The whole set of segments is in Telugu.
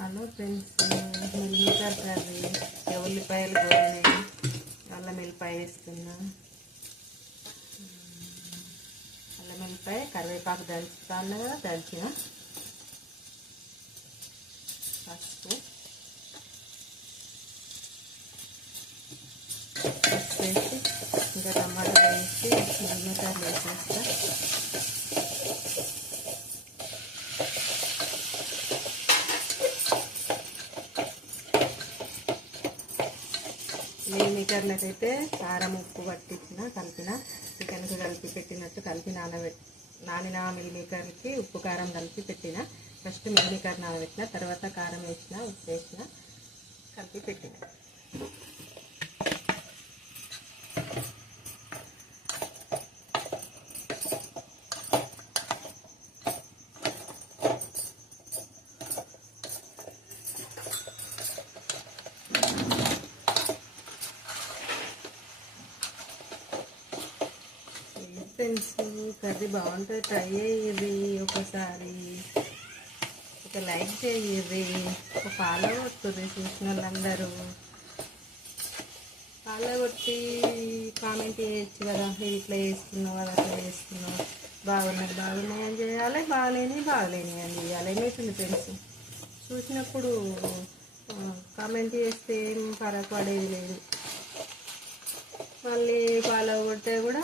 హలో ఫ్రెండ్స్, మిల్లిమీకర్ కర్రీ, ఉల్లిపాయలు గోలినాయి, అల్లం వెల్లిపాయ వేస్తున్నా. అల్లం వెల్లిపాయ కరివేపాకు దంచుతాను కదా, దంచిన పసుపు వేసి ఇంకా టమాటా వేసి మిల్లిమీకర్లు వేసేస్తా. మిల్లిమీకర్లకు అయితే కారం ఉప్పు పట్టించిన కలిపిన, చికెన్కి కలిపి పెట్టినట్టు కలిపి నానిన మిల్లిమీకర్కి ఉప్పు కారం కలిపి పెట్టిన. ఫస్ట్ మిల్లిమీకర్ నానబెట్టిన, తర్వాత కారం వేసిన, ఉప్పు వేసిన, కలిపి పెట్టిన. ఫ్రెండ్స్, కర్రీ బాగుంటుంది, ట్రై అయ్యింది. ఒకసారి ఒక లైక్ చేయండి, ఒక ఫాలో కొట్టుర్రి. చూసిన వాళ్ళందరూ ఫాలో కొట్టి కామెంట్ చేయొచ్చు కదా, ఇది ఇట్లా వేసుకున్నావు, అది అట్లా వేసుకున్నావు, బాగున్నాయి అని చేయాలి, బాగలేని అని చేయాలి. ఏమవుతుంది ఫ్రెండ్స్, చూసినప్పుడు కామెంట్ చేస్తే ఏం ఫరక్ పడేది లేదు, మళ్ళీ ఫాలో కొట్టే కూడా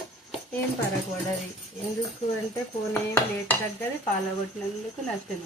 ఏం ఫరక్ పడదు. ఎందుకు అంటే ఫోన్ ఏం లేట్ తగ్గది, ఫాలో కొట్టినందుకు నష్టం.